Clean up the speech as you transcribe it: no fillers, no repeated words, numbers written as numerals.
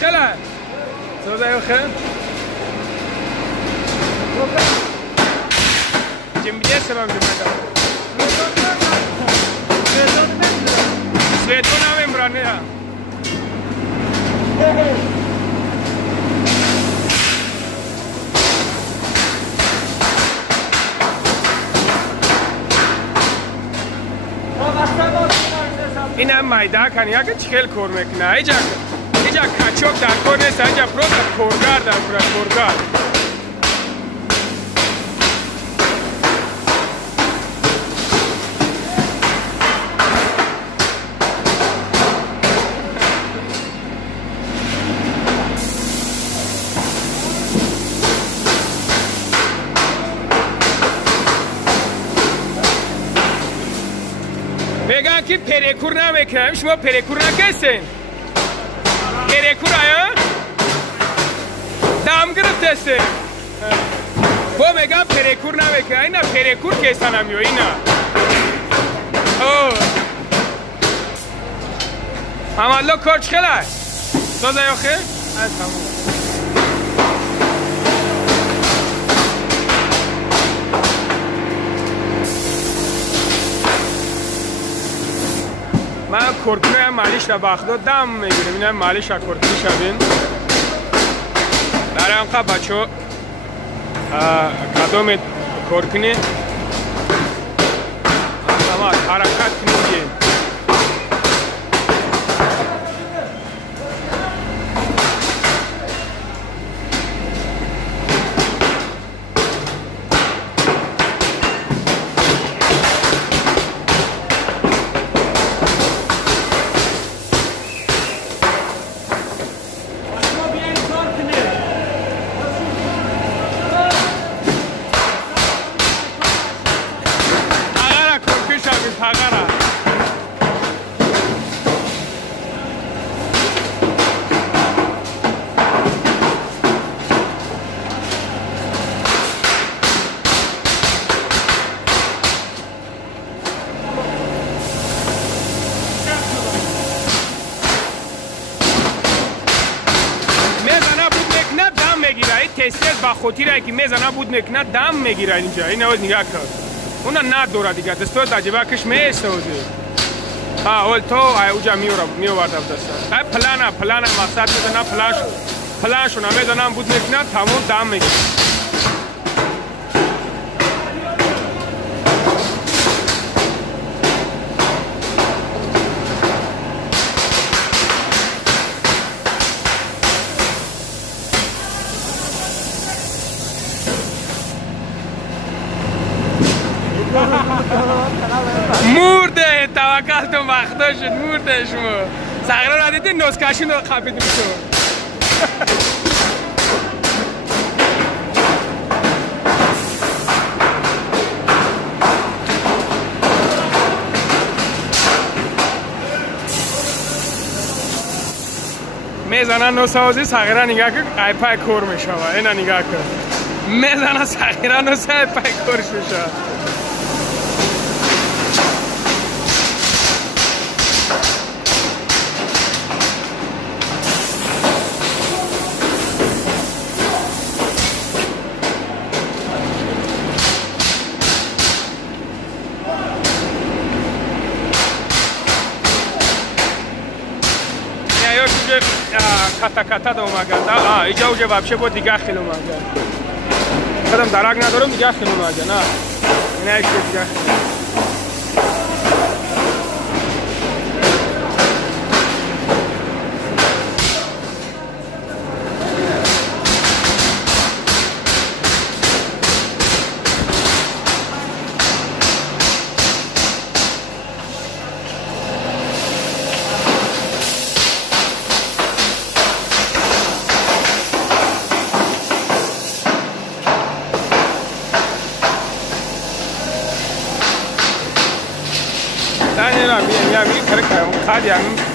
کارچ خلا سوزای خل جیم بیه سلام جمعه سویتون هم امرانه هم این هم مایده کنی اگه چخیل کور میکنه اینجا کچوک در کور نیست اینجا پروت کورگار در کورگار میگن که پریکور نمیکنم شما پریکور نکسین پریکور آیا؟ دم گرفتسته با میگن پریکور نمیکنم اینا پریکور کسان همیو اینا اما الله کارچ خلای سازه یا خیل؟ از تمام من کرکنه هم مالیش را باخته دم میگیرم این هم مالیش را کرکنه شبین برای همخواه بچه کدوم کرکنه همه حرکت کنید تستیز با خودی را که میزنه بود میکنه دم میگیره اینجا این نواز نگاه کرد اونا نداره دیگه دستوز عجبه کش میسته اوزی اول تو اوجا میورد اف دسته پلانه مقصد میزنه پلانشو نمیزنه بود میکنه تمام دم میگیره مرده توکل تو مخدا شد مرده شما سغره را دیدی نسکشون رو خفید میشو میزنن نوسازی سغره نگاه که ایپای کور میشه اینا نگاه کن میزنن سغره نوسا ایپای کورش میشه کتا دو اومگن اینجا اوجه وابشه بود دیگه خیلی اومگن خودم درک ندارم دیگه خیلی اومگن نه ایش دیگه خادی هم